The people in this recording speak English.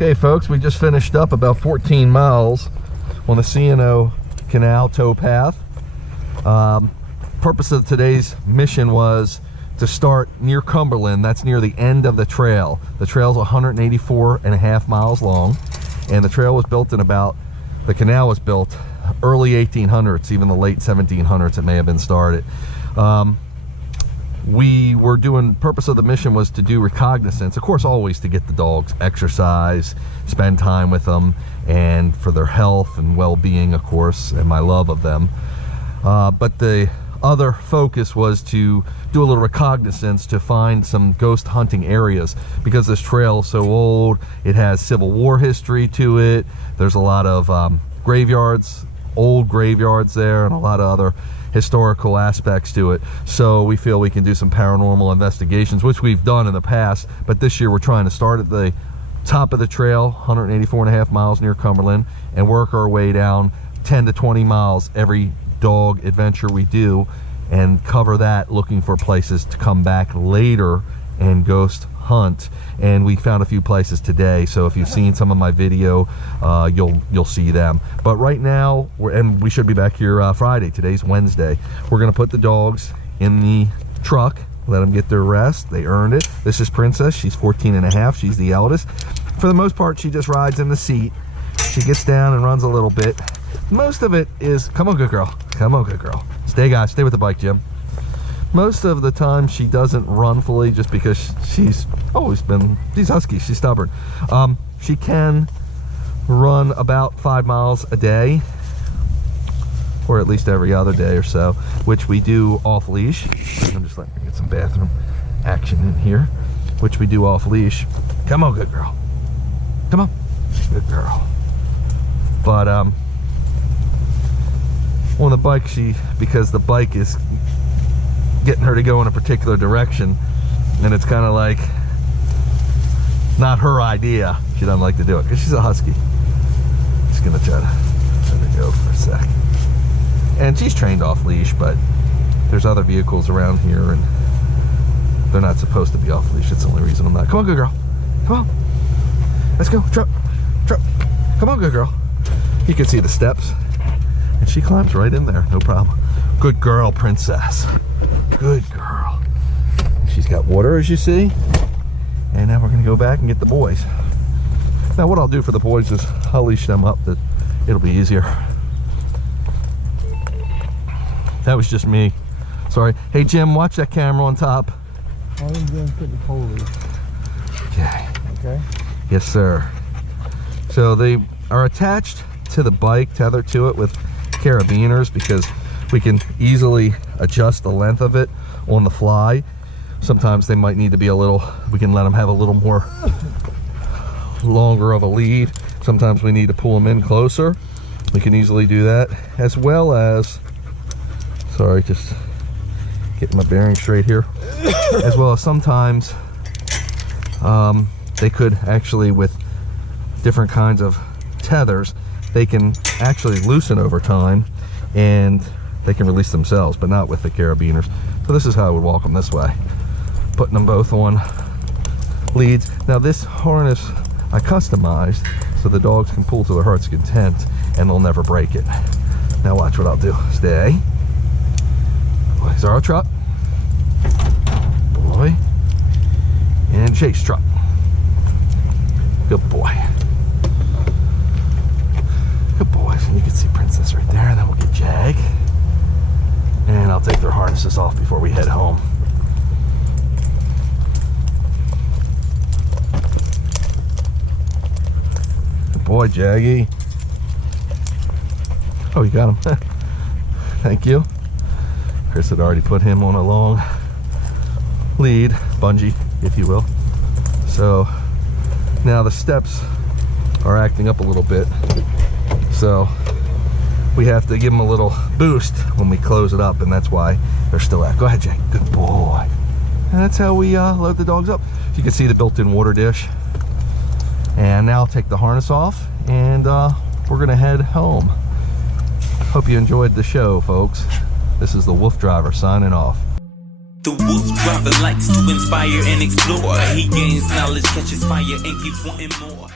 Okay folks, we just finished up about 14 miles on the C&O Canal towpath. Purpose of today's mission was to start near Cumberland. That's near the end of the trail. The trail's 184.5 miles long, and the trail was built in the canal was built early 1800s, even the late 1700s it may have been started. Purpose of the mission was to do reconnaissance, of course, always to get the dogs exercise, spend time with them, and for their health and well-being, of course, and my love of them. But the other focus was to do a little reconnaissance to find some ghost hunting areas, because this trail is so old. It has Civil War history to it. There's a lot of graveyards, old graveyards there, and a lot of other historical aspects to it. So we feel we can do some paranormal investigations, which we've done in the past, but this year we're trying to start at the top of the trail, 184.5 miles near Cumberland, and work our way down 10 to 20 miles every dog adventure we do, and cover that looking for places to come back later and ghost hunt. And we found a few places today, so if you've seen some of my video, you'll see them. But right now, we should be back here Friday. Today's Wednesday. We're gonna put the dogs in the truck, let them get their rest. They earned it. This is Princess. She's 14.5. She's the eldest. For the most part, she just rides in the seat. She gets down and runs a little bit. Most of it is, come on, good girl. Come on, good girl. Stay, guys. Stay with the bike, Jim. Most of the time she doesn't run fully, just because she's husky, she's stubborn. She can run about 5 miles a day, or at least every other day or so, which we do off leash. I'm just letting her get some bathroom action in here, which we do off leash. Come on, good girl. Come on, good girl. But on the bike, because the bike is getting her to go in a particular direction, and it's kind of like not her idea. She doesn't like to do it because she's a husky. Just gonna try to let her go for a sec. And she's trained off leash, but there's other vehicles around here and they're not supposed to be off leash. That's the only reason I'm not. Come on, good girl. Come on. Let's go. Trip. Come on, good girl. You can see the steps, and she climbs right in there, no problem. Good girl, Princess. Good girl. She's got water, as you see. And now we're gonna go back and get the boys. Now what I'll do for the boys is I'll leash them up, that it'll be easier. That was just me. Sorry. Hey Jim, watch that camera on top. All I'm doing is put the pole leash. Okay. Okay. Yes, sir. So they are attached to the bike, tethered to it with carabiners, because we can easily adjust the length of it on the fly. Sometimes they might need to be we can let them have a little more longer of a lead. Sometimes we need to pull them in closer. We can easily do that, as well as, sorry, just getting my bearings straight here, as well as sometimes they could actually, with different kinds of tethers, they can actually loosen over time and they can release themselves, but not with the carabiners. So this is how I would walk them this way, putting them both on leads. Now this harness I customized so the dogs can pull to their heart's content and they'll never break it. Now watch what I'll do. Stay. Boys are our truck. Boy. And chase truck. Good boy. Good boys. And you can see Princess right there, and then we'll get Jag. And I'll take their harnesses off before we head home. Good boy, Jaggy. Oh, you got him. Thank you. Chris had already put him on a long lead, bungee, if you will. So now the steps are acting up a little bit. So we have to give them a little boost when we close it up, and that's why they're still out. Go ahead, Jake. Good boy. And that's how we load the dogs up. You can see the built-in water dish. And now I'll take the harness off, and we're gonna head home. Hope you enjoyed the show, folks. This is the Wolf Driver signing off. The Wolf Driver likes to inspire and explore. He gains knowledge, catches fire, and keeps wanting more.